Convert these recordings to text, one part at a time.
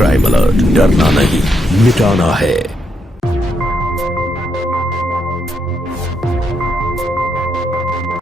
Crime alert, डरना नहीं, मिटाना है।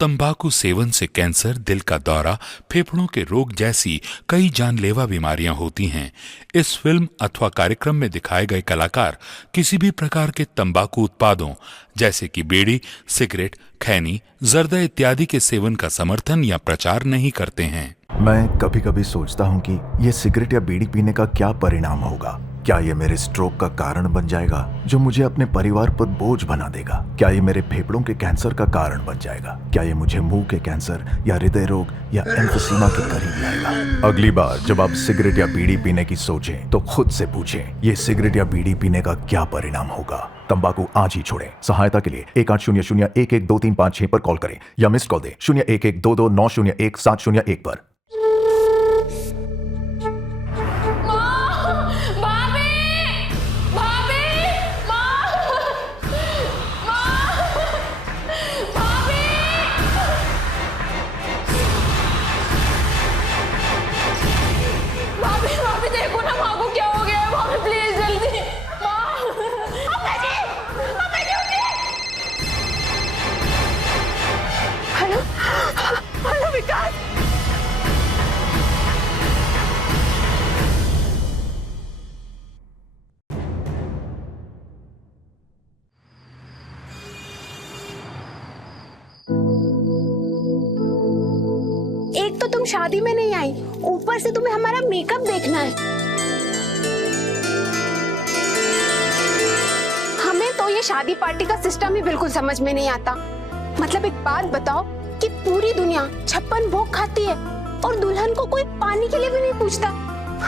तंबाकू सेवन से कैंसर, दिल का दौरा, फेफड़ों के रोग जैसी कई जानलेवा बीमारियां होती हैं। इस फिल्म अथवा कार्यक्रम में दिखाए गए कलाकार किसी भी प्रकार के तंबाकू उत्पादों जैसे कि बीड़ी, सिगरेट, खैनी, जर्दा इत्यादि के सेवन का समर्थन या प्रचार नहीं करते हैं। मैं कभी कभी सोचता हूँ कि ये सिगरेट या बीड़ी पीने का क्या परिणाम होगा। क्या ये मेरे स्ट्रोक का कारण बन जाएगा जो मुझे अपने परिवार पर बोझ बना देगा? क्या ये मेरे फेफड़ों के कैंसर का कारण बन जाएगा? क्या ये मुझे मुंह के कैंसर या हृदय रोग या एम्फीसीमा के करीब लाएगा? अगली बार जब आप सिगरेट या बीड़ी पीने की सोचें तो खुद से पूछें, ये सिगरेट या बीड़ी पीने का क्या परिणाम होगा? तंबाकू आज ही छोड़ें। सहायता के लिए 1800-112356 पर कॉल करें या मिस्ड कॉल दें 01122901-701 पर। एक तो तुम शादी में नहीं आई, ऊपर से तुम्हें हमारा मेकअप देखना है। हमें तो ये शादी पार्टी का सिस्टम ही बिल्कुल समझ में नहीं आता। मतलब एक बात बताओ कि पूरी दुनिया 56 भोग खाती है और दुल्हन को कोई पानी के लिए भी नहीं पूछता।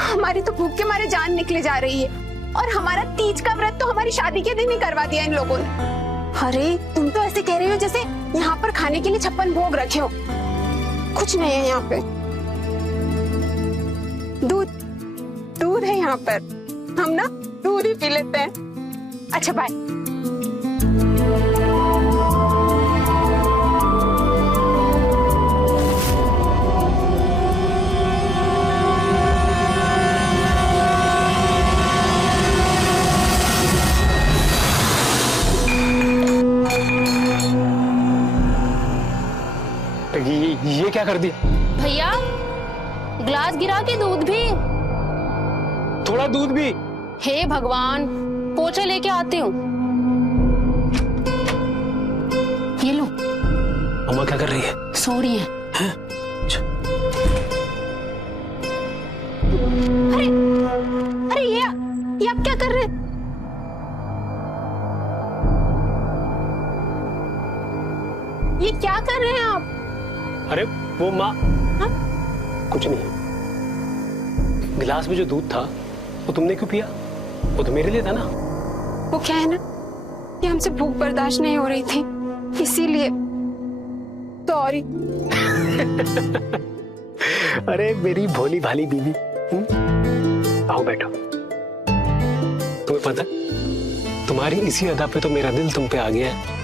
हमारी तो भूख के मारे जान निकले जा रही है और हमारा तीज का व्रत तो हमारी शादी के दिन ही करवा दिया इन लोगों ने। अरे तुम तो ऐसे कह रही हो जैसे यहाँ पर खाने के लिए 56 भोग रखे हो। कुछ नहीं है यहाँ पे। दूध है यहाँ पर, हम ना दूध ही पी लेते हैं। अच्छा बाय। ये क्या कर दिया भैया? ग्लास गिरा के दूध भी, थोड़ा दूध भी। हे भगवान, पोछा लेके आती हूँ। ये लो। अम्मा क्या कर रही है? सो रही है। अरे अरे ये आप क्या कर रहे हैं? ये क्या कर रहे हैं आप? अरे वो माँ, कुछ नहीं। गिलास में जो दूध था वो तुमने क्यों पिया? वो तो मेरे लिए था ना। वो क्या है ना कि हमसे भूख बर्दाश्त नहीं हो रही थी, इसीलिए। सॉरी। अरे मेरी भोली भाली बीवी। आओ बैठो। तुम्हें पता है तुम्हारी इसी अदा पे तो मेरा दिल तुम पे आ गया है।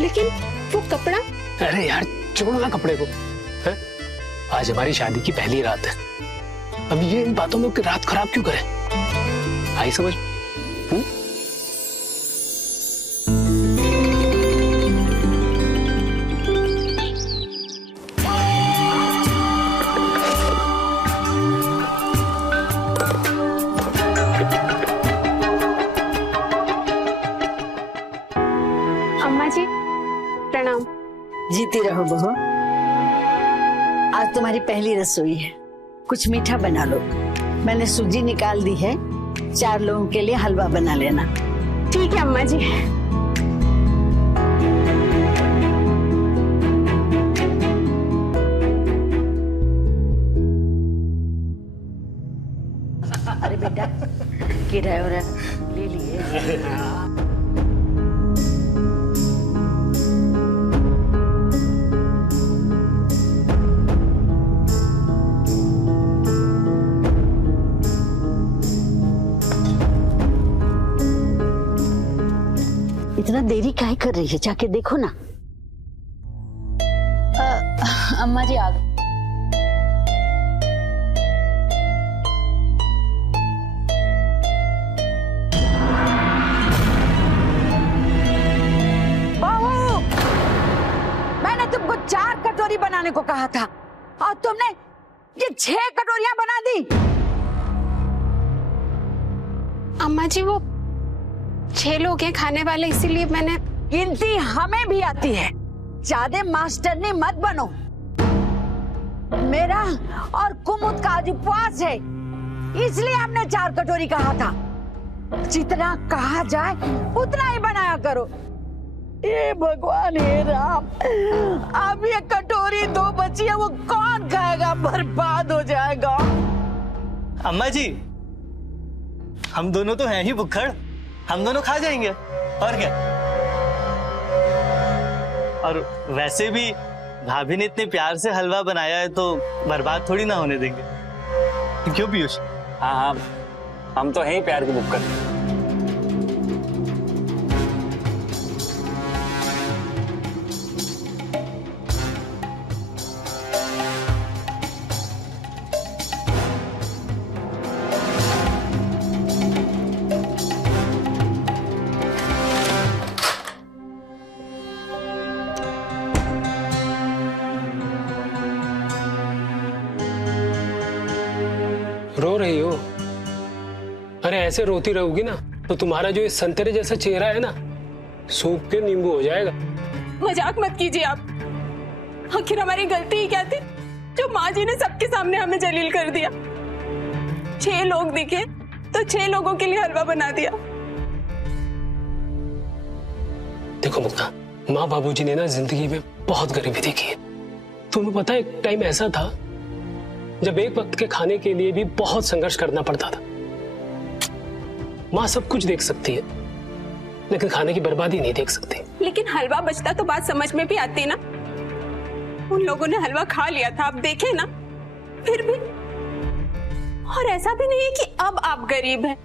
लेकिन वो कपड़ा? अरे यार छोड़ो ना कपड़े को। है? आज हमारी शादी की पहली रात है। अब ये इन बातों में रात खराब क्यों करें? आई समझ? अम्मा जी प्रणाम। जीती रहो बहू। आज तुम्हारी पहली रसोई है, कुछ मीठा बना लो। मैंने सूजी निकाल दी है, 4 लोगों के लिए हलवा बना लेना। ठीक है अम्मा जी। अरे बेटा किराया ले लिए। इतना देरी काहे कर रही है? जाके देखो ना। अम्मा जी आ गई। बनाने को कहा था और तुमने ये 6 कटोरियां बना दी। अम्मा जी वो 6 लोग हैं खाने वाले, इसीलिए मैंने। गिनती हमें भी आती है, ज्यादा मास्टरनी मत बनो। मेरा और कुमुद का आज उपवास है, इसलिए हमने 4 कटोरी कहा था। जितना कहा जाए उतना ही बनाया करो। हे भगवान, हे राम, अब ये कटोरी 2 बची है, वो कौन खाएगा? बर्बाद हो जाएगा। अम्मा जी, हम दोनों तो हैं ही भुक्खड़, हम दोनों खा जाएंगे और क्या। और वैसे भी भाभी ने इतने प्यार से हलवा बनाया है तो बर्बाद थोड़ी ना होने देंगे, क्यों पीयूष? हाँ हाँ, हम तो हैं ही प्यार के भुक्कड़। रो रही हो? अरे ऐसे रोती रहोगी ना तो तुम्हारा जो ये संतरे जैसा चेहरा है ना, सूख के नींबू हो जाएगा। मजाक मत कीजिए आप। आखिर हमारी गलती ही क्या थी जो माँ जी ने सबके सामने हमें जलील कर दिया। 6 लोग दिखे तो 6 लोगों के लिए हलवा बना दिया। देखो मुक्ता, माँ बाबूजी ने ना जिंदगी में बहुत गरीबी देखी है। तुम्हें पता है एक टाइम ऐसा था जब एक वक्त के खाने के लिए भी बहुत संघर्ष करना पड़ता था। माँ सब कुछ देख सकती है लेकिन खाने की बर्बादी नहीं देख सकती। लेकिन हलवा बचता तो बात समझ में भी आती ना। उन लोगों ने हलवा खा लिया था, आप देखे ना। फिर भी, और ऐसा भी नहीं है कि अब आप गरीब हैं।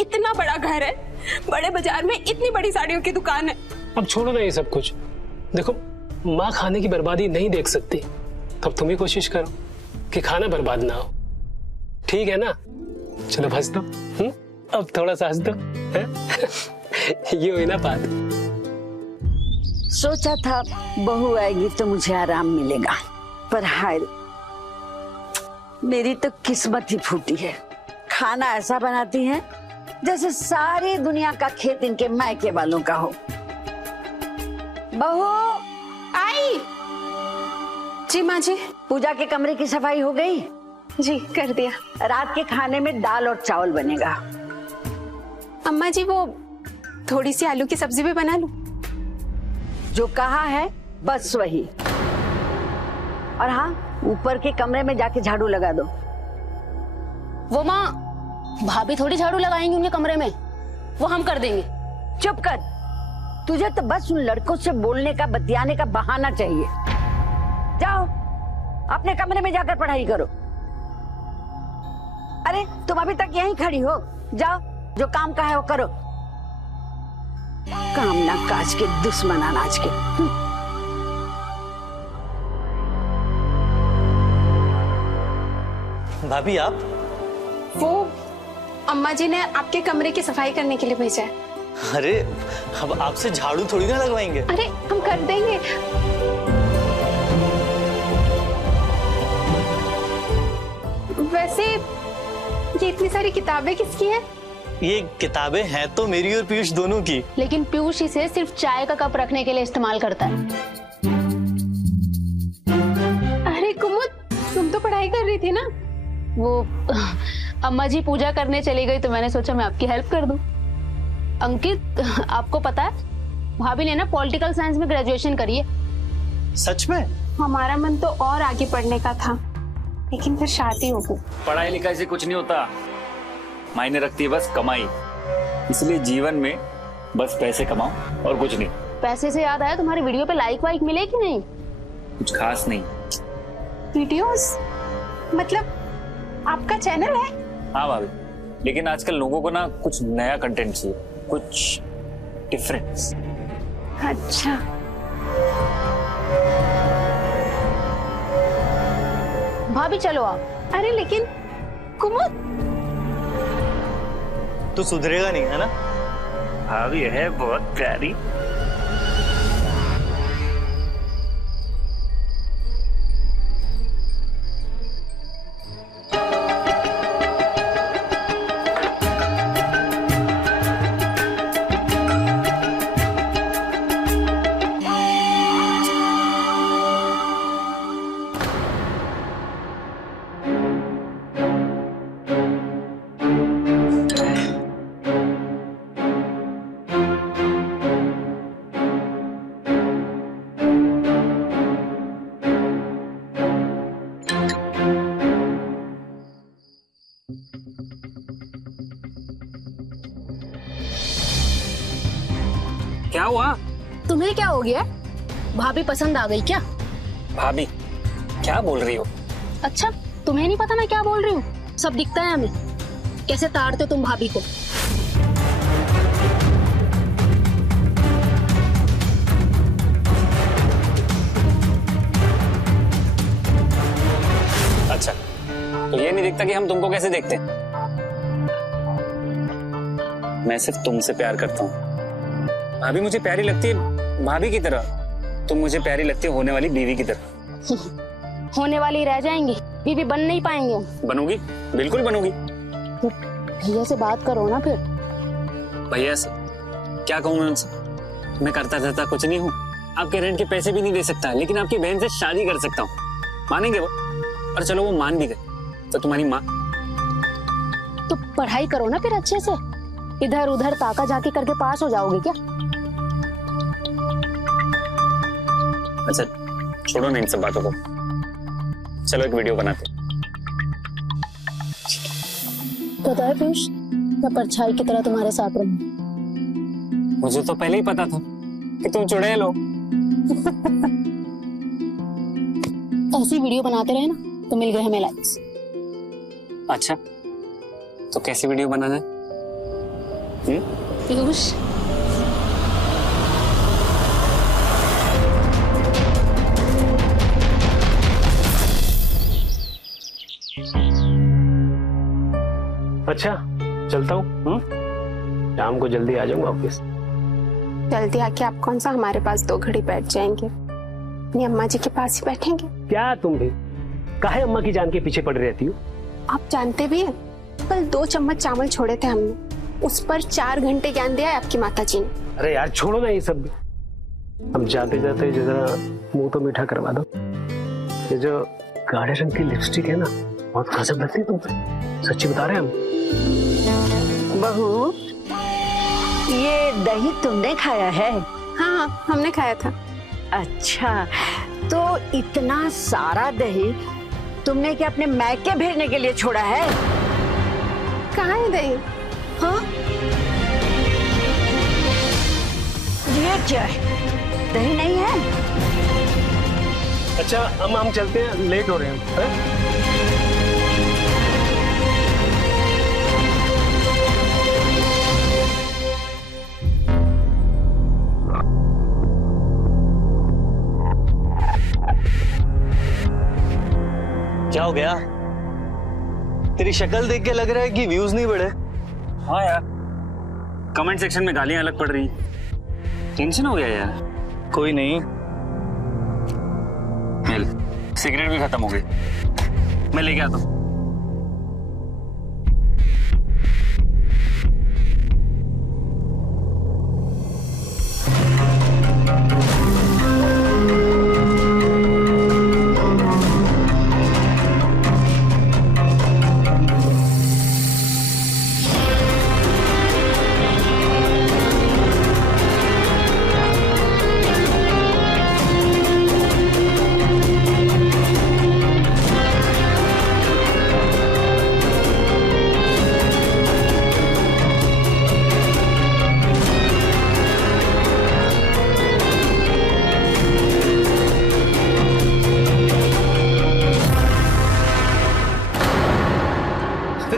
इतना बड़ा घर है, बड़े बाजार में इतनी बड़ी साड़ियों की दुकान है। अब छोड़ो ना ये सब कुछ। देखो, माँ खाने की बर्बादी नहीं देख सकती, तब तुम ही कोशिश करो कि खाना बर्बाद ना हो। ठीक है ना? चलो हंस दो। अब थोड़ा सा हंस दो। ये हुई ना बात। सोचा था बहू आएगी तो मुझे आराम मिलेगा, पर हाय, मेरी तो किस्मत ही फूटी है। खाना ऐसा बनाती है जैसे सारी दुनिया का खेत इनके मायके वालों का हो। बहू आई। जी माँ जी। पूजा के कमरे की सफाई हो गई? जी कर दिया। रात के खाने में दाल और चावल बनेगा। अम्मा जी वो थोड़ी सी आलू की सब्जी भी बना लूं? जो कहा है बस वही। और हाँ, ऊपर के कमरे में जाके झाड़ू लगा दो। वो माँ, भाभी थोड़ी झाड़ू लगाएंगी उनके कमरे में, वो हम कर देंगे। चुप कर, तुझे तो बस उन लड़कों से बोलने का, बतियाने का बहाना चाहिए। जाओ अपने कमरे में जाकर पढ़ाई करो। अरे तुम अभी तक यहीं खड़ी हो, जाओ जो काम का है वो करो। काम ना काज के, दुश्मन अनाज के। भाभी आप? वो अम्मा जी ने आपके कमरे की सफाई करने के लिए भेजा है। अरे अब आपसे झाड़ू थोड़ी ना लगवाएंगे। अरे हम कर देंगे। वैसे ये इतनी सारी किताबें किसकी हैं? ये किताबें हैं तो मेरी और पीयूष दोनों की। लेकिन पीयूष इसे सिर्फ चाय का कप रखने के लिए इस्तेमाल करता है। अरे कुमुद, तुम तो पढ़ाई कर रही थी ना? वो अम्मा जी पूजा करने चली गई तो मैंने सोचा मैं आपकी हेल्प कर दूं। अंकित, आपको पता है भाभी ने ना पॉलिटिकल साइंस में ग्रेजुएशन करी है। सच में? हमारा मन तो और आगे पढ़ने का था, लेकिन फिर शादी हो गई। पढ़ाई लिखाई से कुछ नहीं होता, मायने रखती है बस कमाई। इसलिए जीवन में बस पैसे कमाओ और कुछ नहीं। पैसे से याद आया, तुम्हारी वीडियो पे लाइक वाइक मिले कि नहीं? कुछ खास नहीं। वीडियोस? मतलब आपका चैनल है? हाँ भाभी, लेकिन आजकल लोगों को ना कुछ नया कंटेंट चाहिए, कुछ डिफरेंस। अच्छा। भाभी चलो आप। अरे लेकिन कुमुद, तो सुधरेगा नहीं है ना? भाभी है बहुत प्यारी। हुआ? तुम्हें क्या हो गया? भाभी पसंद आ गई क्या? भाभी क्या बोल रही हो? अच्छा, तुम्हें नहीं पता मैं क्या बोल रही हूँ? सब दिखता है हमें। कैसे ताड़ते हो तुम भाभी को। अच्छा, तो ये नहीं दिखता कि हम तुमको कैसे देखते हैं? मैं सिर्फ तुमसे प्यार करता हूँ। भाभी मुझे प्यारी लगती है भाभी की तरह, तुम मुझे प्यारी लगती है होने वाली बीवी की तरह। होने वाली रह जाएंगी, बीवी बन नहीं पाएंगे हम। बनोगी, बिल्कुल बनोगी। तो भैया से बात करो ना फिर। भैया से क्या कहूँ मैं उनसे? मैं करता धरता कुछ नहीं हूँ, आपके रेंट के पैसे भी नहीं दे सकता, लेकिन आपकी बहन से शादी कर सकता हूँ। मानेंगे वो? और चलो वो मान भी गए तो तुम्हारी माँ? तो पढ़ाई करो ना फिर अच्छे से, इधर उधर ताका झाकी करके पास हो जाओगे क्या? अच्छा छोड़ो ना इन सब बातों को, चलो एक वीडियो बनाते। पता है पीयूष, मैं परछाई की तरह तुम्हारे साथ रहूंगी। मुझे तो पहले ही पता था कि तुम चुड़ैल हो। ऐसी वीडियो बनाते रहे ना तो मिल गए हमें लाइक्स। अच्छा तो कैसी वीडियो बनाना है? पीयूष, अच्छा चलता हूँ, शाम को जल्दी आ जाऊंगा ऑफिस। जल्दी आके आप कौन सा हमारे पास 2 घड़ी बैठ जाएंगे, अपनी अम्मा जी के पास ही बैठेंगे। क्या तुम भी काहे अम्मा की जान के पीछे पड़ रहती हो? आप जानते भी हैं, कल 2 चम्मच चावल छोड़े थे हमने, उस पर 4 घंटे ज्ञान दिया है आपकी माता जी ने। अरे यार छोड़ो ना ये सब, हम जाते जाते जरा मुंह तो मीठा करवा दो। ये जो गाढ़े रंग की लिपस्टिक है ना, बहुत गजब लगती है तुम पे, सच्ची बता रहे हैं हम। बहू, ये दही तुमने खाया है? हाँ हमने खाया था। अच्छा, तो इतना सारा दही तुमने क्या अपने मैके भेजने के लिए छोड़ा है? कहाँ है दही? हाँ, ये क्या है? दही नहीं है? अच्छा हम चलते हैं, लेट हो रहे हैं। क्या हो गया? तेरी शक्ल देख के लग रहा है कि व्यूज नहीं बढ़े। हाँ यार, कमेंट सेक्शन में गालियां अलग पड़ रही, टेंशन हो गया यार। कोई नहीं, सिगरेट भी खत्म हो गई, मैं लेके आता हूँ।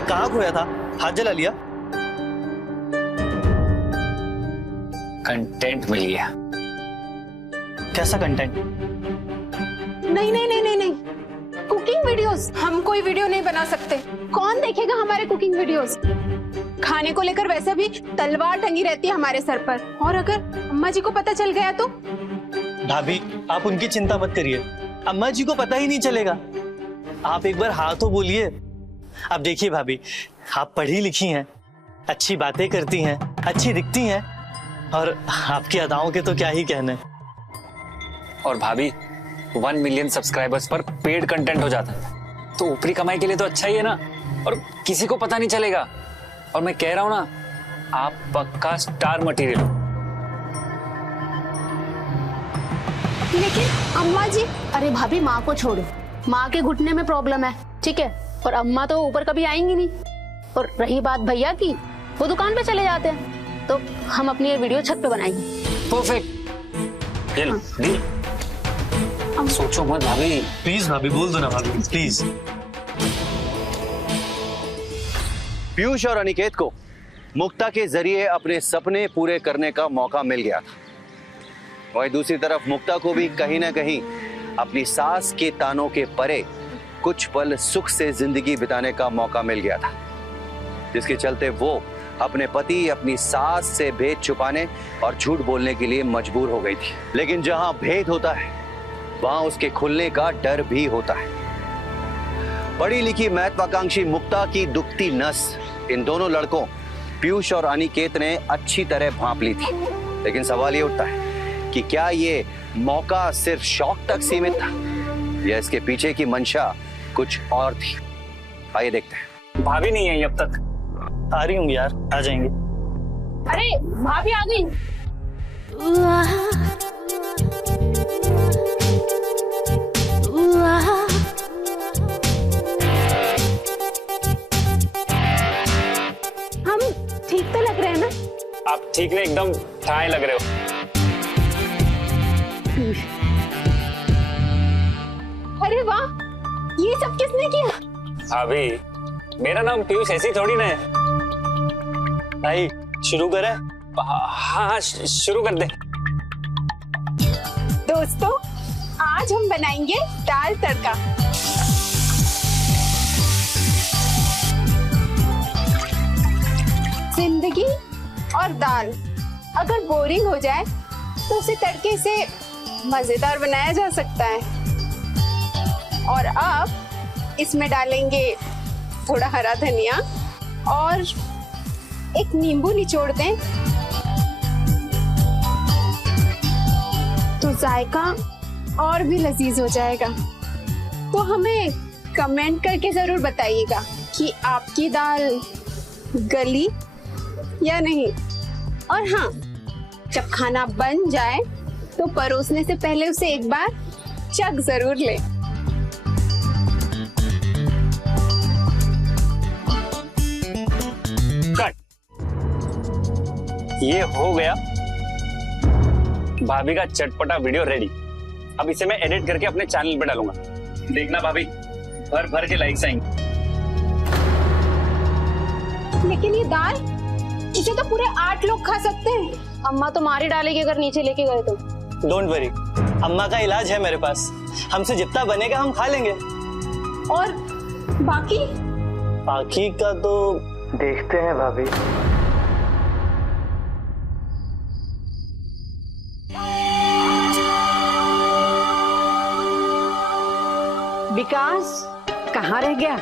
कहाँ खोया था? हाथ जला लिया? कंटेंट मिल गया। कैसा कंटेंट? नहीं नहीं नहीं नहीं नहीं, कुकिंग वीडियोस। हम कोई वीडियो नहीं बना सकते, कौन देखेगा हमारे कुकिंग वीडियोस? खाने को लेकर वैसे भी तलवार टंगी रहती है हमारे सर पर, और अगर अम्मा जी को पता चल गया तो? भाभी आप उनकी चिंता मत करिए, अम्मा जी को पता ही नहीं चलेगा। आप एक बार हाँ तो बोलिए। अब देखिए भाभी, आप पढ़ी लिखी हैं, अच्छी बातें करती हैं, अच्छी दिखती हैं, और आपकी अदाओं के तो क्या ही कहने। और भाभी 1 मिलियन सब्सक्राइबर्स पर पेड कंटेंट हो जाता है तो ऊपरी कमाई के लिए तो अच्छा ही है ना, और किसी को पता नहीं चलेगा। और मैं कह रहा हूं ना, आप पक्का स्टार मटेरियल हो। लेकिन अम्मा जी। अरे भाभी, माँ को छोड़ो, माँ के घुटने में प्रॉब्लम है, ठीक है, और अम्मा तो ऊपर कभी आएंगी नहीं। और रही बात भैया की, वो दुकान पे चले जाते हैं, तो हम अपनी ये वीडियो छत पे बनाएंगे। परफेक्ट। ये लो, डील। सोचो मत भाभी। प्लीज भाभी, बोल दो ना भाभी, प्लीज। पीयूष और अनिकेत को मुक्ता के जरिए अपने सपने पूरे करने का मौका मिल गया था। वहीं दूसरी तरफ मुक्ता को भी कहीं ना कहीं अपनी सास के तानों के परे कुछ पल सुख से जिंदगी बिताने का मौका मिल गया था, जिसके चलते वो अपने पति, अपनी सास से भेद छुपाने और झूठ बोलने के लिए मजबूर हो गई थी। लेकिन जहां भेद होता है वहां उसके खुलने का डर भी होता है। पढ़ी लिखी महत्वाकांक्षी मुक्ता की दुखती नस इन दोनों लड़कों पीयूष और अनिकेत ने अच्छी तरह भांप ली थी। लेकिन सवाल ये उठता है कि क्या ये मौका सिर्फ शौक तक सीमित था या इसके पीछे की मंशा कुछ और थी। आइए देखते हैं। भाभी नहीं आई अब तक। आ रही होंगी यार, आ जाएंगे। अरे भाभी आ गई। हम ठीक तो लग रहे हैं ना? आप ठीक नहीं, एकदम ठाए लग रहे हो। अरे वाह, ये सब किसने किया? भाभी, मेरा नाम पीयूष ऐसी थोड़ी ना है। भाई शुरू करें? हाँ, शुरू कर दे। दोस्तों, आज हम बनाएंगे दाल तड़का। जिंदगी और दाल अगर बोरिंग हो जाए तो उसे तड़के से मजेदार बनाया जा सकता है। और अब इसमें डालेंगे थोड़ा हरा धनिया और एक नींबू निचोड़ दें तो जायका और भी लजीज हो जाएगा। तो हमें कमेंट करके जरूर बताइएगा कि आपकी दाल गली या नहीं। और हाँ, जब खाना बन जाए तो परोसने से पहले उसे एक बार चख जरूर ले। कट। ये हो गया भाभी का चटपटा वीडियो रेडी। अब इसे मैं एडिट करके अपने चैनल पे डालूंगा। देखना भाभी, भर भर के लाइक्स आएंगे। लेकिन ये दाल, इसे तो पूरे 8 लोग खा सकते हैं। अम्मा तो मारी डालेगी अगर नीचे लेके गए तो। डोंट वरी, अम्मा का इलाज है मेरे पास। हमसे जितना बनेगा हम खा लेंगे। और बाकी? बाकी का तो देखते हैं भाभी। विकास कहाँ रह गया?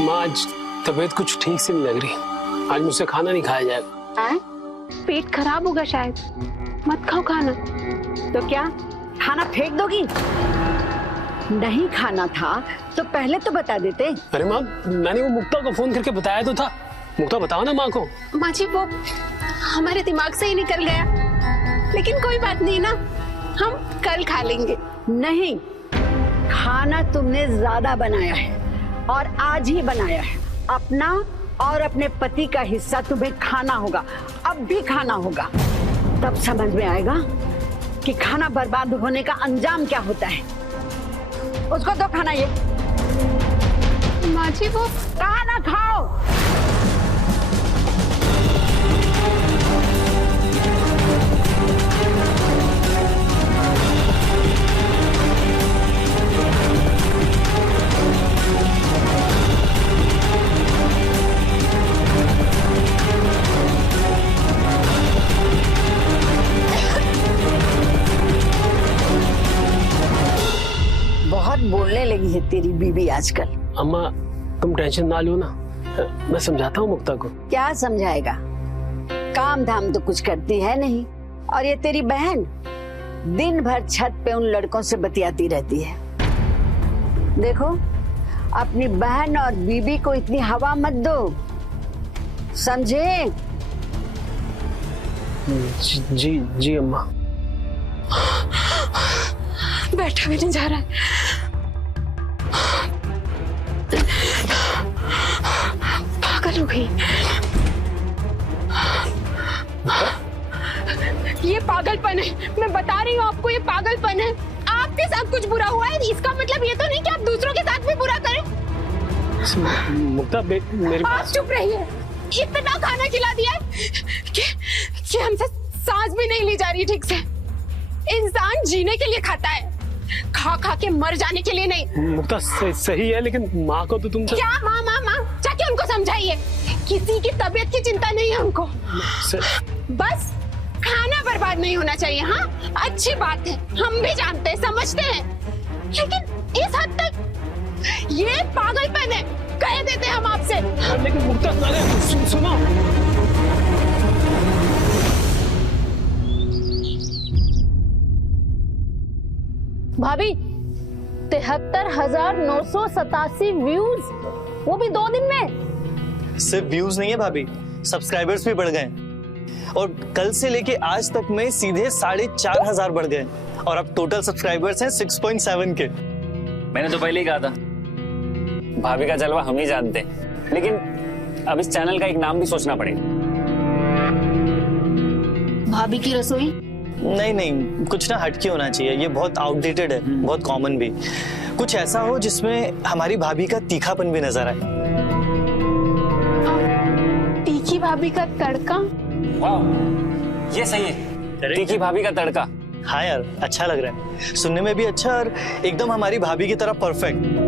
माँ, आज तबीयत कुछ ठीक से नहीं लग रही। आज मुझसे खाना नहीं खाया जाएगा। आए? पेट खराब होगा शायद, मत खाओ खाना। तो क्या खाना फेंक दोगी? नहीं खाना था तो पहले तो बता देते। अरे माँ, मैंने वो मुक्ता को फोन करके बताया तो था। मुक्ता बताओ ना माँ को। माँ जी, वो हमारे दिमाग से ही निकल गया। लेकिन कोई बात नहीं ना, हम कल खा लेंगे। नहीं, खाना तुमने ज्यादा बनाया है और आज ही बनाया है। अपना और अपने पति का हिस्सा तुम्हें खाना होगा, अब भी खाना होगा। तब समझ में आएगा कि खाना बर्बाद होने का अंजाम क्या होता है। उसको तो खाना ये। माँ जी, वो कहा ना खाओ। बहुत बोलने लगी है तेरी बीबी आजकल। अम्मा, तुम टेंशन ना लो ना, मैं समझाता हूँ मुक्ता को। क्या समझाएगा? काम धाम तो कुछ करती है नहीं। और ये तेरी बहन दिन भर छत पे उन लड़कों से बतियाती रहती है। देखो, अपनी बहन और बीबी को इतनी हवा मत दो, समझे? जी जी अम्मा। बैठा भी नहीं जा रहा है। गई। ये पागलपन है, मैं बता रही हूँ आपको, ये पागलपन है। आपके साथ कुछ बुरा हुआ है, इसका मतलब ये तो नहीं कि आप दूसरों के साथ भी बुरा करें। मुक्ता मेरे आप चुप रहिए। इतना खाना खिला दिया है कि हमसे सांस भी नहीं ली जा रही ठीक से। इंसान जीने के लिए खाता है, खा खा के मर जाने के लिए नहीं। मुक्ता सही है, लेकिन माँ को तो तुम क्या माँ माँ माँ, जाके उनको समझाइए। किसी की तबीयत की चिंता नहीं है उनको, बस खाना बर्बाद नहीं होना चाहिए। हाँ, अच्छी बात है, हम भी जानते हैं, समझते हैं, लेकिन इस हद तक ये पागलपन है, कह देते हम आपसे। लेकिन मुक्ता, सुनो। भाभी 73,987 व्यूज, वो भी 2 दिन में। सिर्फ व्यूज नहीं है भाभी, सब्सक्राइबर्स भी बढ़ गए और कल से लेके आज तक में सीधे 4,500 बढ़ गए और अब टोटल सब्सक्राइबर्स हैं 6.7 के। मैंने तो पहले ही कहा था भाभी का जलवा हम ही जानते हैं, लेकिन अब इस चैनल का एक नाम भी सोचना पड़ेगा। भाभी की रसोई? नहीं, कुछ ना हटके होना चाहिए, ये बहुत आउटडेटेड है, बहुत कॉमन भी। कुछ ऐसा हो जिसमें हमारी भाभी का तीखापन भी नजर आए। तीखी भाभी का तड़का? वाह, ये सही है, तीखी भाभी का तड़का। हाँ यार, अच्छा लग रहा है, सुनने में भी अच्छा और एकदम हमारी भाभी की तरह परफेक्ट।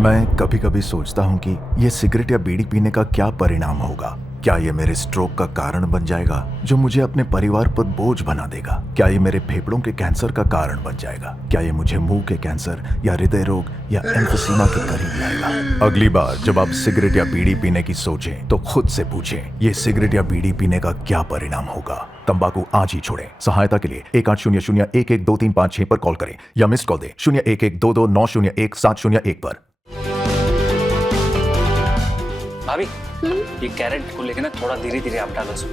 मैं कभी कभी सोचता हूँ कि ये सिगरेट या बीड़ी पीने का क्या परिणाम होगा। क्या ये मेरे स्ट्रोक का कारण बन जाएगा जो मुझे अपने परिवार पर बोझ बना देगा? क्या ये मेरे फेफड़ों के कैंसर का कारण बन जाएगा? क्या ये मुझे मुंह के कैंसर या हृदय रोग या एम्फीसीमा के करीब लाएगा? अगली बार जब आप सिगरेट या बीड़ी पीने की सोचें तो खुद से पूछें, ये सिगरेट या बीड़ी पीने का क्या परिणाम होगा? तंबाकू आज ही छोड़ें। सहायता के लिए 1800-112356 पर कॉल करें या मिस्ड कॉल दें 01122901-701 पर। भाभी, ये कैरेट को लेके ना थोड़ा धीरे धीरे आप डालो इसमें।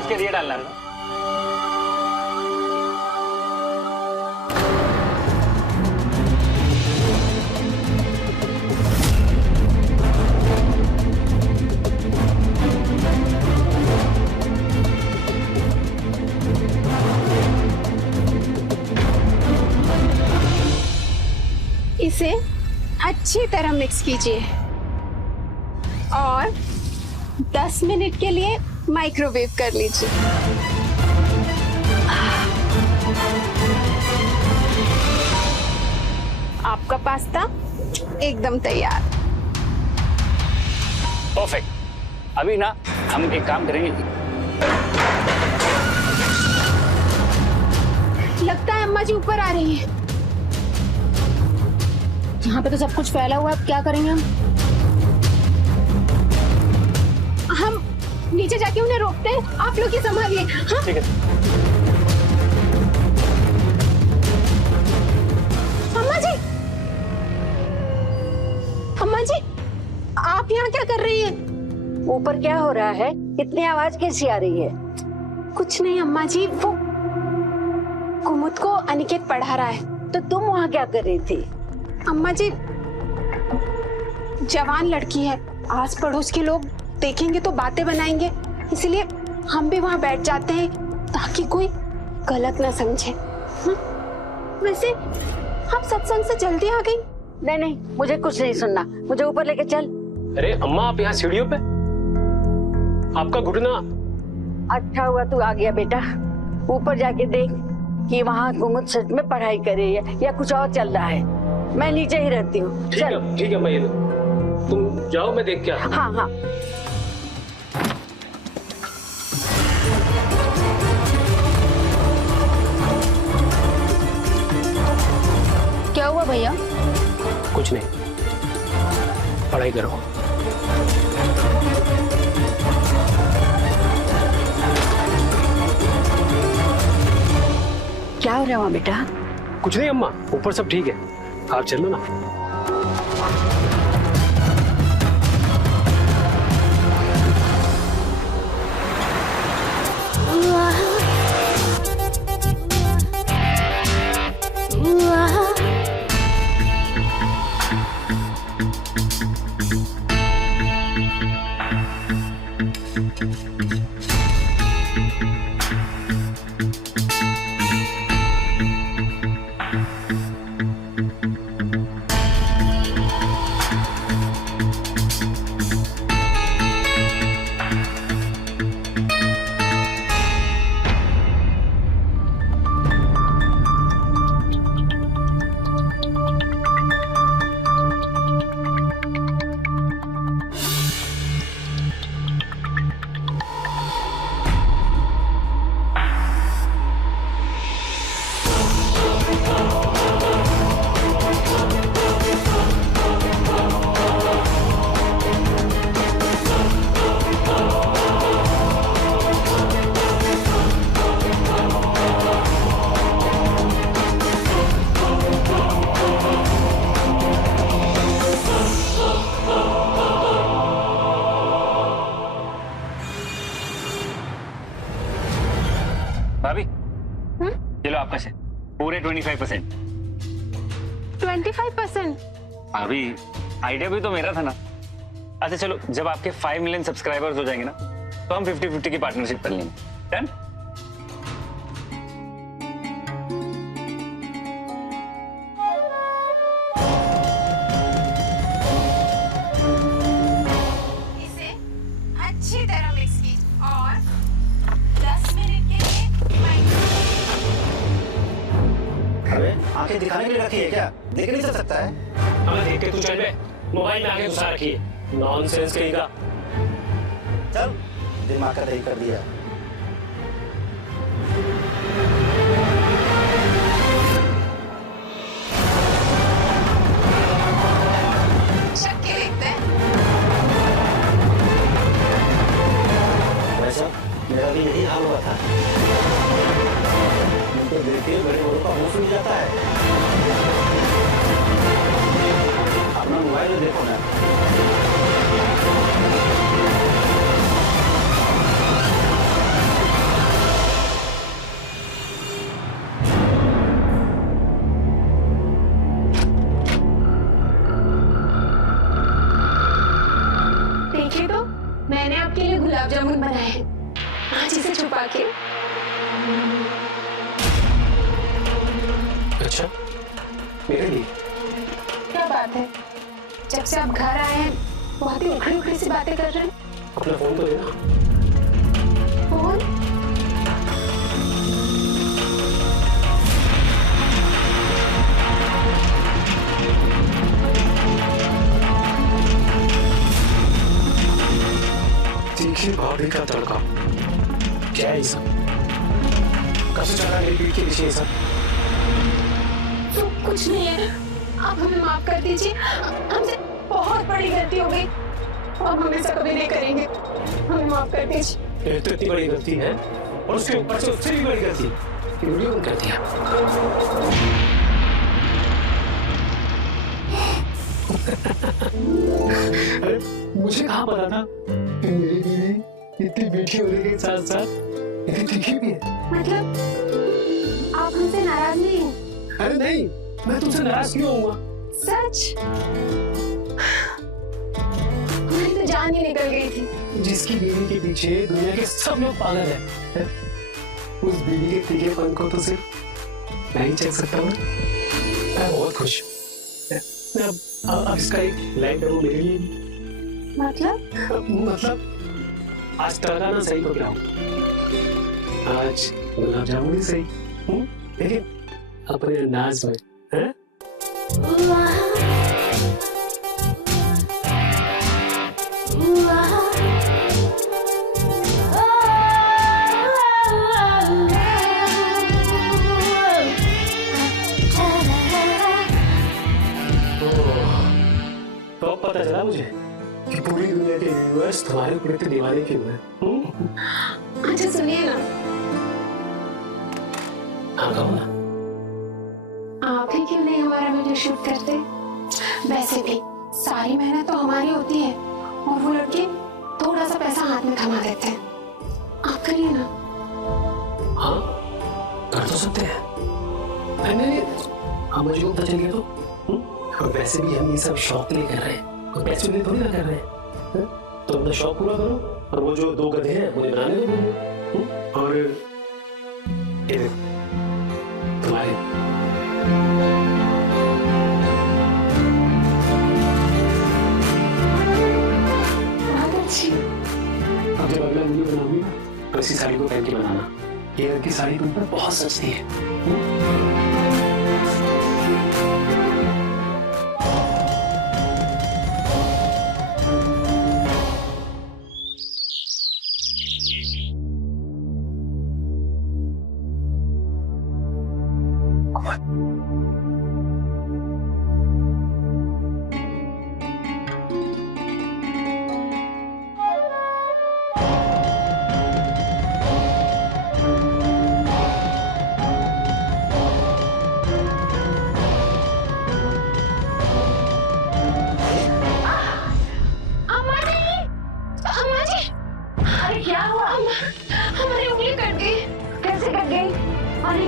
इसके लिए डालना है। इसे अच्छी तरह मिक्स कीजिए और 10 मिनट के लिए माइक्रोवेव कर लीजिए। आपका पास्ता एकदम तैयार। परफेक्ट। अभी ना हम एक काम करेंगे। लगता है अम्मा जी ऊपर आ रही है। यहाँ पे तो सब कुछ फैला हुआ है, अब क्या करेंगे हम नीचे जाके उन्हें रोकते हैं, आप लोग ही संभालिए। हाँ? ठीक है। अम्मा जी, आप यहाँ क्या कर रही हैं? ऊपर क्या हो रहा है? इतनी आवाज कैसी आ रही है? कुछ नहीं अम्मा जी, वो कुमुद को अनिकेत पढ़ा रहा है। तो तुम वहाँ क्या कर रही थी? अम्मा जी, जवान लड़की है, आस पड़ोस के लोग देखेंगे तो बातें बनाएंगे, इसलिए हम भी वहाँ बैठ जाते हैं ताकि कोई गलत ना समझे। वैसे आप सत्संग से जल्दी आ गई? नहीं, मुझे कुछ नहीं सुनना, मुझे ऊपर लेके चल। अरे अम्मा, आप यहाँ सीढ़ियों पे? आपका घुटना। अच्छा हुआ तू आ गया बेटा। ऊपर जाके देख कि वहाँ कुमुद सच में पढ़ाई कर रही है या कुछ और चल रहा है। मैं नीचे ही रहती हूँ। ठीक है मैं तुम जाओ, मैं देख के आता हूँ। हाँ। क्या हुआ भैया? कुछ नहीं, पढ़ाई करो। क्या हो रहा है वहाँ बेटा? कुछ नहीं अम्मा, ऊपर सब ठीक है, आप चलो ना। भाभी चलो आपका से पूरे 25%। 25%? भाभी आइडिया भी तो मेरा था ना। अच्छा चलो, जब आपके 5 मिलियन सब्सक्राइबर्स हो जाएंगे ना तो हम 50-50 की पार्टनरशिप कर लेंगे। डन? इसे अच्छी तरह मिक्स कीजिए और 10 मिनट के लिए अबे आंखें दिखाने के लिए रखी है क्या? देख नहीं सकता है? हमें देख के तू चल बे, मोबाइल में आगे घुसा रखी है। नॉनसेंस कहेगा। चल दिमाग का दही कर दिया। शक के देखते हैं। वैसा मेरा भी यही हाल हुआ था। उनको देख के बड़े बड़ों का मुंह सूज जाता है। अपना मोबाइल देखो ना। देखिए तो मैंने आपके लिए गुलाब जामुन बनाए हैं, आज इसे छुपा के। अच्छा, मेरे लिए? क्या बात है, जब से आप घर आए हैं बहुत ही उखड़ी उखड़ी सी बातें कर रहे हैं। अपना फोन तो देना। फोन? देखिए भाभी का तड़का। क्या है ये सब? कब से चला मेरी पीठ के पीछे ये सब? तो कुछ नहीं है, आप हमें माफ कर दीजिए। हमसे बहुत बड़ी गलती हो गई, अब हम ऐसा कभी नहीं करेंगे। हमें माफ कर दीजिए। ये तो इतनी बड़ी गलती है और उसके ऊपर से उससे भी बड़ी गलती वीडियो बंद कर दिया। अरे मुझे कहाँ पता था कि मेरी बीवी इतनी मीठी होने के साथ साथ इतनी तीखी भी है। मतलब आप हमसे नाराज नहीं हैं? अरे नहीं, मैं तुमसे नाराज क्यों होऊंगा? सच? हमारी तो जान ही निकल गई थी। जिसकी बीवी के पीछे दुनिया के सब लोग पागल हैं, उस बीवी के तीखेपन को तो सिर्फ मैं ही चेक सकता हूँ। मैं बहुत खुश हूँ। अब इसका एक लाइन करूँ मेरे लिए। मतलब आज तड़का ना सही तो क्या हो, आज गुलाब जामुन ही सही। लेकिन अपने अंदाज में, हैं? तो पता चला मुझे कि पूरी दुनिया के व्यूअर्स तुम्हारे ऊपर इतने दीवाने क्यों हैं। अच्छा सुनिए ना। हाँ कहो ना। आप ही क्यों नहीं हमारा वीडियो शूट करते? वैसे भी सारी मेहनत तो हमारी होती है और वो लड़के थोड़ा सा पैसा हाथ में थमा देते हैं। आप करिए ना। हाँ कर तो सकते हैं। नहीं अम्मा जी को पता चल गया तो? और वैसे भी हम ये सब शौक के लिए कर रहे हैं, कोई पैसे के लिए थोड़ी ना कर रहे हैं। तो अपना शौक पूरा करो और वो जो 2 गधे हैं उन्हें बनाने दो मुझे। और ये देखो तुम्हारे अब जब अगला वीडियो बनाऊंगी ना तो इसी साड़ी को पहन के बनाना। ये रंग की साड़ी तुम पर बहुत सस्ती है। हमारी उंगली कट गई। कैसे कट गई? अरे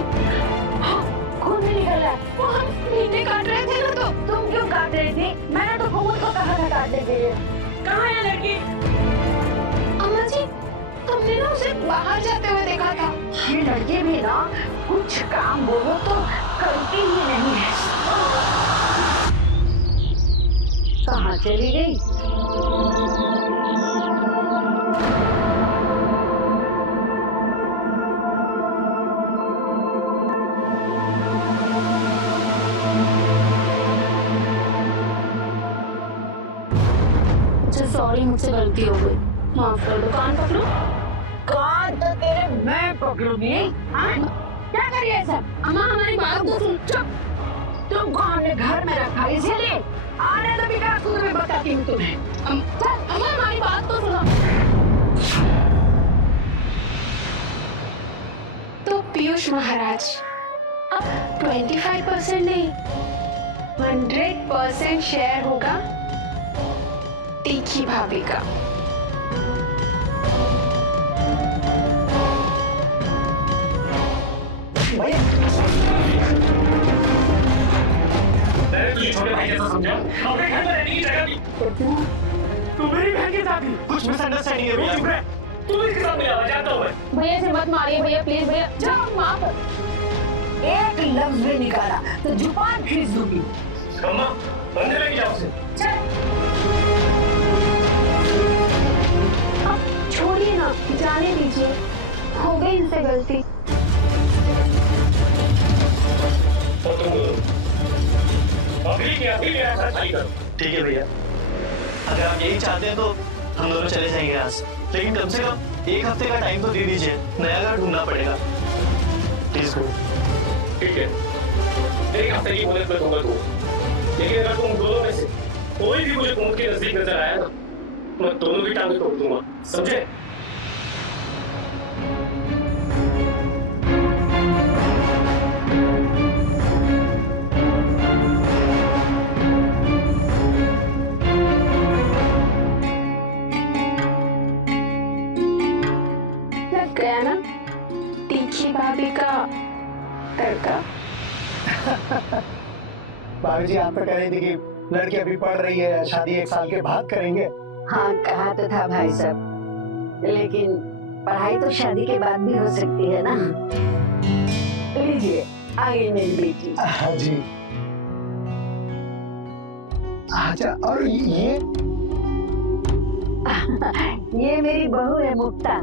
खून नहीं निकल रहा है। वो हम नीचे काट रहे थे ना, तो तुम क्यों काट रही थी? मैंने तो कुमुद को कहा था काटने के लिए। कहाँ है लड़की? अम्मा जी, हमने ना उसे बाहर जाते हुए देखा था। ये लड़की भी ना कुछ काम बोलो तो करती ही नहीं है। कहाँ चली गई? सॉरी, मुझसे गलती हो गई, माफ कर दो। कान पकड़ो। कान तो तेरे मैं पकड़ूंगी। क्या करिए सब? अम्मा हमारी बात तो सुन। चुप। तुमको हमने घर में रखा इसीलिए आने तो विकास में बताती हूँ तुम्हें। अम्मा हमारी बात तो सुनो। तो पीयूष महाराज, अब 25% नहीं 100% शेयर होगा तीखी भाभी का। तुझे छोटे भाई जैसा समझा, अपने घर में रहने की जगह दी। तू मेरी बहन के साथ ही कुछ मिसअंडरस्टैंडिंग है भैया। तू इसके साथ मिला, जाता हूँ मैं। भैया से मत मारिए भैया, प्लीज भैया, जाओ माफ। एक लफ्ज भी निकाला तो जुबान खींच दूंगी। अम्मा अंदर लेके जाओ उसे। छोड़िए ना, जाने दीजिए, हो गई इनसे गलती। और तुम दोनों अभी क्या खाली करो। ठीक है भैया, अगर आप यही चाहते हैं तो हम दोनों चले जाएंगे यहाँ से, लेकिन कम से कम 1 हफ्ते का टाइम तो दे दीजिए, नया घर ढूंढना पड़ेगा। Please go. ठीक है, 1 हफ्ते की मदद मैं दूंगा तुमको, लेकिन अगर तुम दोनों में से कोई भी मुझे कुमुद के नजदीक नजर आया ना, मैं दोनों की टांगें तोड़ दूंगा, समझे? लग गया ना तीखी भाभी का तड़का। भाभी जी, आप तो कह रही थी कि लड़की अभी पढ़ रही है, शादी 1 साल के बाद करेंगे। हाँ कहा तो था भाई साहब, लेकिन पढ़ाई तो शादी के बाद भी हो सकती है ना। लीजिए आगे मेरी बेटी। हाँ जी। अच्छा, और ये मेरी बहू है मुक्ता।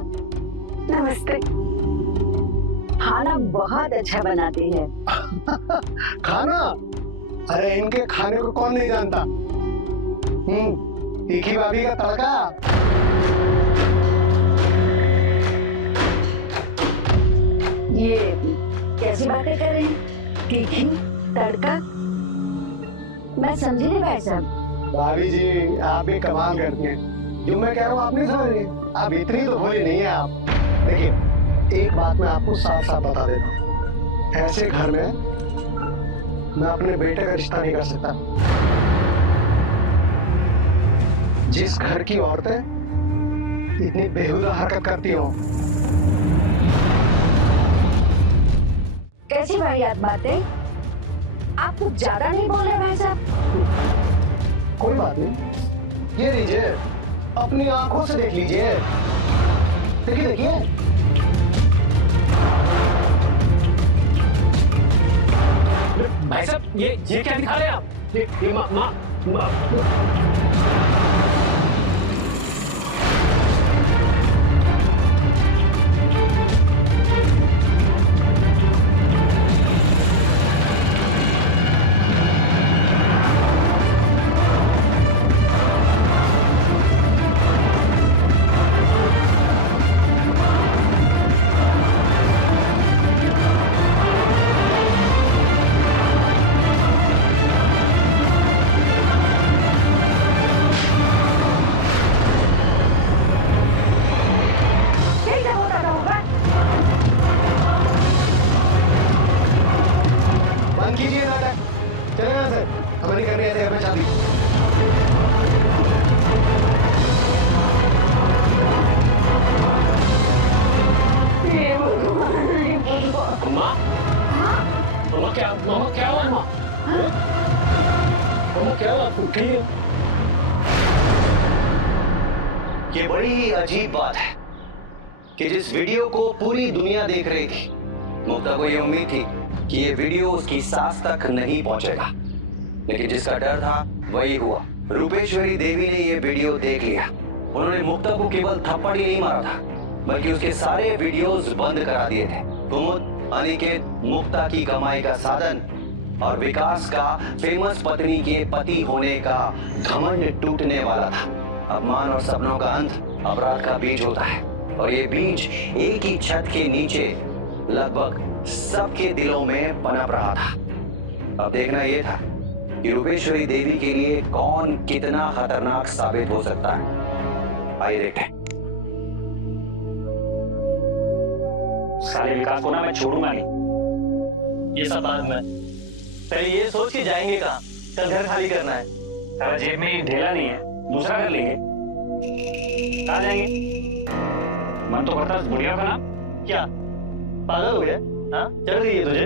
नमस्ते। खाना बहुत अच्छा बनाती है। खाना? अरे इनके खाने को कौन नहीं जानता। तीखी भाभी का तड़का। ये कैसी बातें कर रहे हैं? तीखी तड़का? मैं समझी नहीं भाई साहब। भाभी जी, आप भी कमाल करती हैं। जो मैं कह रहा हूँ आप नहीं समझ रही। आप इतनी तो भोली नहीं है आप। देखिए, एक बात मैं आपको साफ साफ बता देता हूँ, ऐसे घर में मैं अपने बेटे का रिश्ता नहीं कर सकता। जिस घर की औरतें इतनी बेहुदा हरकत करती हो। कैसी वाहियात बातें? आप कुछ ज्यादा नहीं बोल रहे भाई साहब? कोई बात नहीं, ये लीजिए, अपनी आंखों से देख लीजिए। देखिए देखिए, भाई साहब ये क्या दिखा रहे हैं आप? ये माँ बंद कीजिए नाटक, चले यहाँ से। हमें नहीं करनी ऐसे घर में शादी। माँ मामा क्या हुआ माँ? मामा क्या हुआ? ठीक है। ये बड़ी अजीब बात है कि जिस वीडियो को पूरी दुनिया देख रही थी, मुक्ता को ये उम्मीद थी कि ये वीडियो उसकी सास तक नहीं पहुंचेगा, लेकिन जिसका डर था वही हुआ। रूपेश्वरी देवी ने ये वीडियो देख लिया। उन्होंने मुक्ता को केवल थप्पड़ ही नहीं मारा था, बल्कि उसके सारे वीडियोस बंद करा दिए थे। कुमुद, अनिकेत मुक्ता की कमाई का साधन और विकास का फेमस पत्नी के पति होने का घमंड टूटने वाला था। अपमान और सपनों का अंत अपराध का बीज होता है, और ये बीज एक ही छत के नीचे लगभग सबके दिलों में पनप रहा था। अब देखना यह था कि रूपेश्वरी देवी के लिए कौन कितना खतरनाक साबित हो सकता है। आइए देखते हैं। सारे विकास को ना मैं छोड़ूंगा नहीं। ये सब बाद में, पहले ये सोच के जाएंगे कहाँ? कल घर खाली करना है। अरे जेब में ढेला नहीं है, दूसरा कर लेंगे। कहाँ जाएंगे? मन तो करता है बुढ़िया का नाम। क्या पागल हो गया? हाँ, चढ़ गई है तुझे?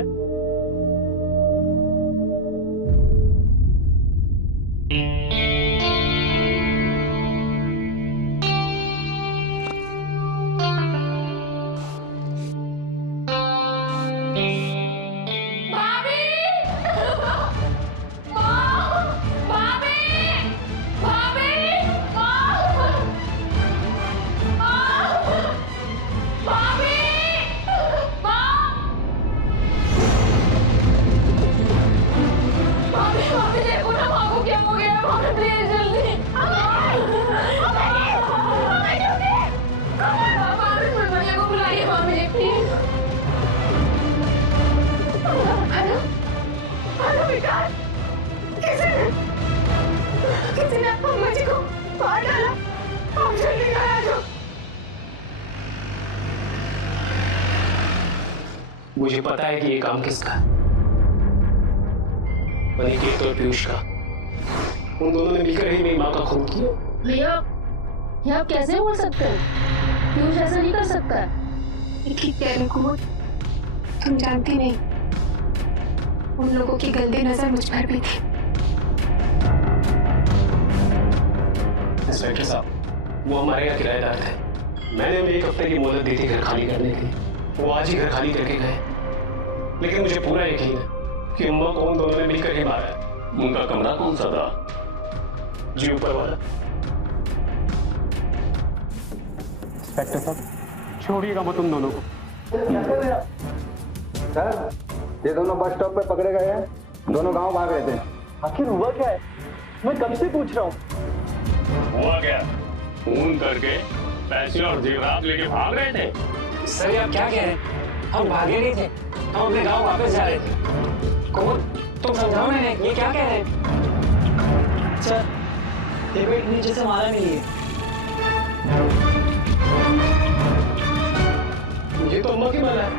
मुझे पता है कि ये काम किसका है। अनिकेत और पीयूष का। उन दोनों ने मिलकर ही मेरी माँ का खून किया। भैया, ये आप कैसे बोल सकते हैं? पीयूष ऐसा नहीं कर सकता है। ठीक कह रहे कुमुद, तुम जानती नहीं, उन लोगों की गंदी नजर मुझ पर भी थी। इंस्पेक्टर साहब, वो हमारे यहाँ किराएदार थे। मैंने उन्हें 1 हफ्ते की मोहलत दी थी घर खाली करने के लिए। वो आज ही घर खाली करके गए, लेकिन मुझे पूरा यकीन है कि अम्मा को उन दोनों ने मिलकर ही मारा है। उनका कमरा कौन सा था? जी ऊपर वाला। इंस्पेक्टर साहब, छोड़िएगा मत उन दोनों को। क्या कर रहे हैं आप? सर, ये दोनों बस स्टॉप पे पकड़े गए हैं। दोनों गांव भाग रहे थे। आखिर हुआ क्या है? मैं कब से पूछ रहा हूँ। हुआ क्या? खून करके पैसे और जेवरात लेके भाग रहे थे। सर ये आप क्या कह रहे हैं? हम भागे नहीं थे, हम अपने गांव वापस जा रहे थे। कुमुद, तुम समझाओ मैंने, ये क्या कह रहे हैं? सर, ये पेट नीचे से मारा नहीं है। ये तो अम्मा की माला है।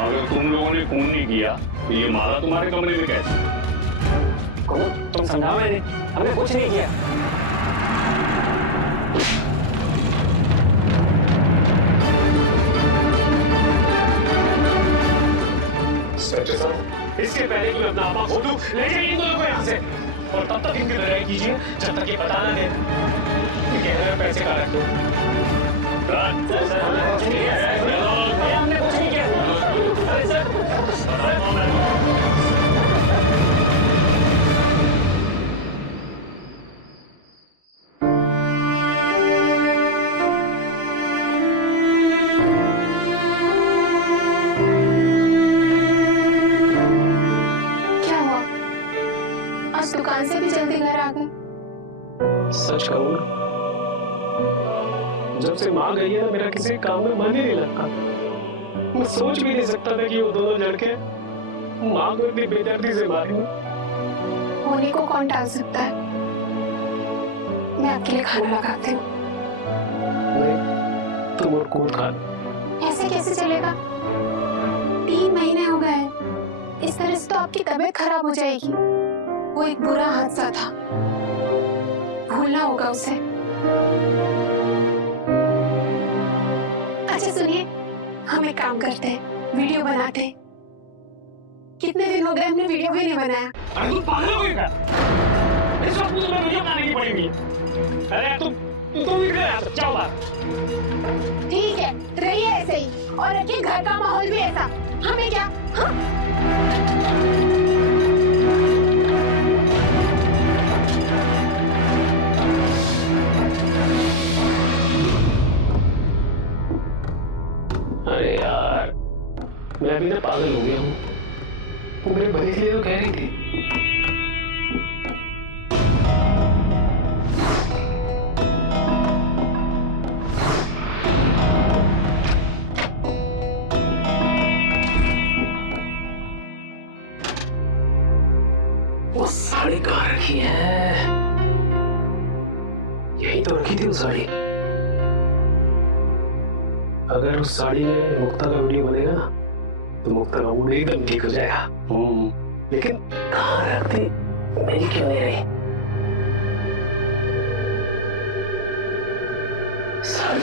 अगर तुम लोगों ने खून नहीं किया तो ये माला तुम्हारे कमरे में कैसे? कुमुद, तुम समझाओ मैंने, हमने कुछ नहीं किया। इंस्पेक्टर साहब, इसके पहले कि मैं अपना आपा खो दूं, ले जाइए इन दोनों को यहाँ से। और तब तक इनकी लड़ाई कीजिए जब तक ये पता ना दे कि कहने में पैसे का रख दो। हमने कुछ नहीं किया। अरे सर, क्या हुआ? आज दुकान से भी जल्दी घर आ गए। सच कहूँ ना, जब से माँ गई है ना, मेरा किसी काम में मन ही नहीं लगता। मैं सोच भी नहीं सकता था कि वो दोनों लड़के माँ को इतनी बेदर्दी से मारेंगे। होने को कौन टाल सकता है? मैं आपके लिए खाना लगाती हूँ। नहीं, तुम और कूद खा लो। ऐसे कैसे चलेगा? 3 महीने हो गए हैं। इस तरह से तो आपकी तबीयत खराब हो जाएगी। वो एक बुरा हादसा था, भूलना होगा उसे। अच्छा सुनिए, हम एक काम करते हैं, वीडियो बनाते हैं। कितने दिन हो गए हमने वीडियो भी नहीं बनाया। अरे तुम पागल हो गए क्या? इस वक्त मुझे वीडियो बनाने की पड़ेगी। अरे तुम निकलो यहाँ से, जाओ बाहर। ठीक है, रहिए ऐसे ही और रखिए घर का माहौल भी ऐसा। हमें क्या? हाँ? अरे यार, मैं अभी ना पागल हो गया हूँ। वो मेरे भले के लिए तो कह रही थी। वो साड़ी कहाँ रखी है? यही तो रखी थी वो साड़ी। अगर उस साड़ी में मुक्ता का वीडियो बनेगा ना, तो मुक्ता का मूड एकदम ठीक हो जाएगा। लेकिन कहाँ रखती, मेरी क्यों नहीं रही साड़ी?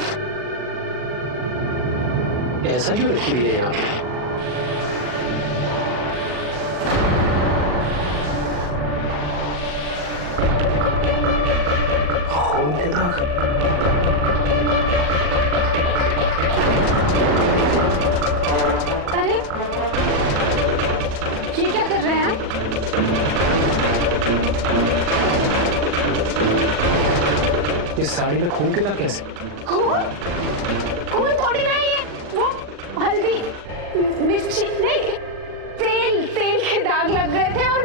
ऐसा क्यों रखी हुई है यहाँ पे? अरे ये क्या कर रहे हैं आप? इस साड़ी में खून कितना कैसे? खून? खून थोड़ी ना है ये। वो हल्दी, मिर्ची नहीं, तेल के दाग लग गए थे और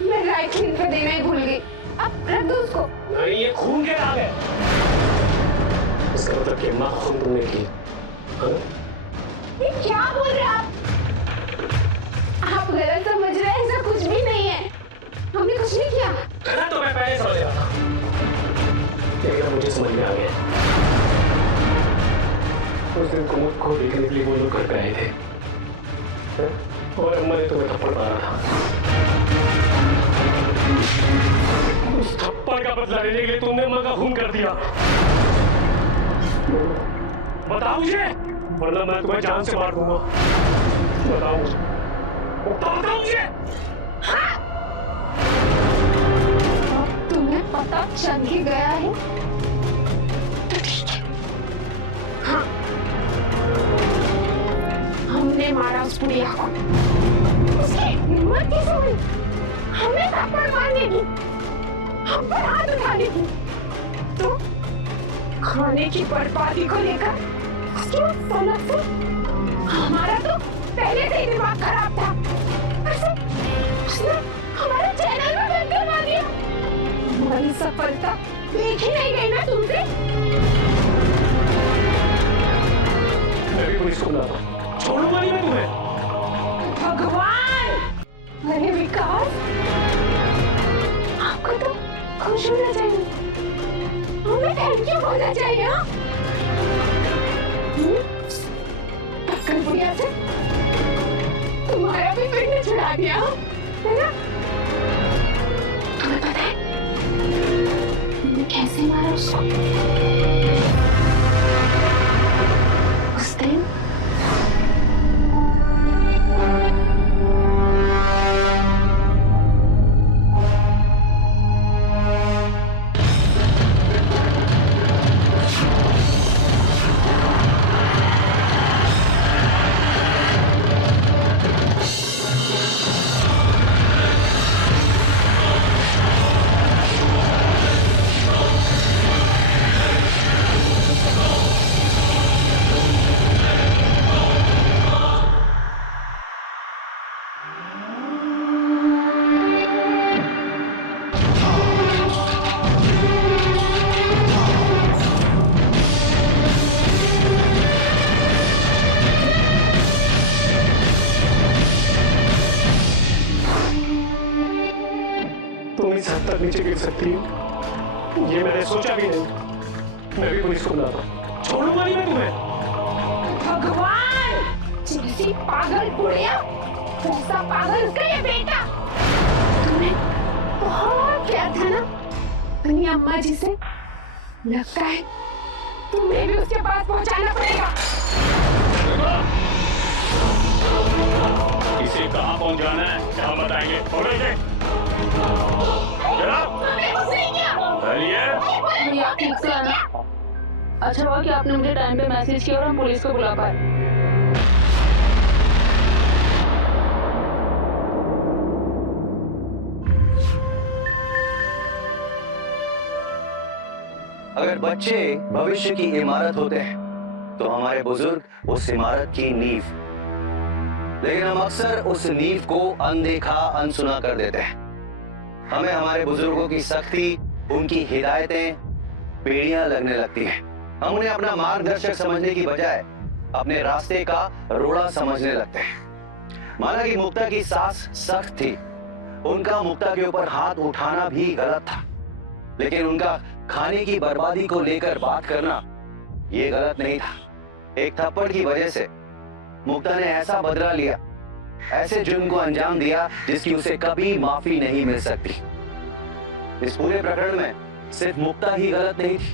मैं ड्राई क्लीन पे देना ही भूल गई। अब रख दो उसको। नहीं, ये खून के दाग है। इसका मतलब कि माँ खून तुमने की। ये क्या बोल रहे हैं आप गलत समझ रहे हैं। ऐसा कुछ भी नहीं है, हमने कुछ नहीं किया। गलत तो मैं पहले समझ रहा था, लेकिन मुझे समझ में आ गया। उस दिन कुमुद को देखने के लिए वो लोग घर पे आए थे और अम्मा ने तुम्हें थप्पड़ मारा था। उस थप्पड़ का बदला लेने के लिए तुमने माँ का खून कर दिया। बताओ मुझे, वरना मैं तुम्हें जान से मार दूंगा। बताओ मुझे, बताओ मुझे। हाँ? अब तुम्हें पता चल ही गया है तो ठीक है। हाँ, हमने मारा उस बुढ़िया को। उसकी हिम्मत कैसे हुई हमें थप्पड़ मारने की, हम पर हाथ उठाने की? तो खाने की बर्बादी को लेकर उसकी सनक से हमारा तो पहले से ही दिमाग खराब था। उसने हमारा चैनल में बंद करवा दिया। हमारी सफलता देखी नहीं गई ना तुमसे। मैं भी पुलिस को बुलाता, छोड़ूंगा नहीं मैं तुम्हें। भगवान! अरे विकास, आपको तो खुश होना चाहिए, हमें थैंक यू बोलना चाहिए। टक्कर बुढ़िया से तुम्हारा भी पेट ने छुड़ा दिया है ना? तुम्हें पता है मैंने कैसे मारा उसको? उस दिन तुम इस हद तक नीचे गिर सकती हो ये मैंने सोचा भी नहीं। मैं भी पुलिस को बुलाता हूँ, छोड़ूंगा नहीं मैं तुम्हें। भगवान, जैसी पागल बुढ़िया वैसा पागल उसका ये बेटा। तूने बहुत प्यार था ना अपनी अम्मा जी से, लगता है तुम्हें भी उसके पास पहुंचाना पड़ेगा। इसे कहाँ पहुँचाना है क्या बताएंगे? भैया आप ठीक से आना। अच्छा हुआ कि आपने मुझे टाइम पे मैसेज किया और हम पुलिस को बुला पाए। अगर बच्चे भविष्य की इमारत होते हैं तो हमारे बुजुर्ग उस इमारत की नींव, लेकिन हम अक्सर उस नींव को अनदेखा अनसुना कर देते हैं। हमें हमारे बुजुर्गों की सख्ती, उनकी हिदायतें पेड़ियां लगने लगती हैं। हम उन्हें अपना मार्गदर्शक समझने की बजाय अपने रास्ते का रोड़ा समझने लगते हैं। माना कि मुक्ता की सास सख्त थी, उनका मुक्ता के ऊपर हाथ उठाना भी गलत था, लेकिन उनका खाने की बर्बादी को लेकर बात करना यह गलत नहीं था। एक थप्पड़ की वजह से मुक्ता ने ऐसा बदला लिया, ऐसे जुर्म को अंजाम दिया जिसकी उसे कभी माफी नहीं मिल सकती। इस पूरे प्रकरण में सिर्फ मुक्ता ही गलत नहीं थी,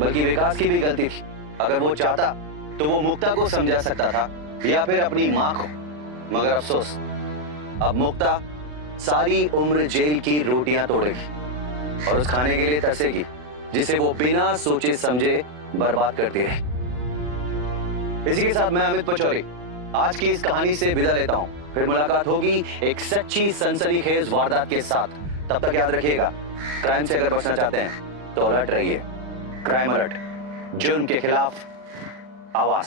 बल्कि विकास की भी गलती थी। अगर वो चाहता तो वो मुक्ता को समझा सकता था या फिर अपनी मां को, मगर अफसोस अब मुक्ता सारी उम्र जेल की रोटियां तोड़ेगी और उस खाने के लिए तरसेगी जिसे वो बिना सोचे समझे बर्बाद करती रही। इसी के साथ मैं अमित पचौरी आज की इस कहानी से विदा लेता हूं। फिर मुलाकात होगी एक सच्ची सनसनीखेज वारदात के साथ। तब तक याद रखिएगा, क्राइम से अगर बचना चाहते हैं तो अलर्ट रहिए। क्राइम अलर्ट, जुर्म के खिलाफ आवाज।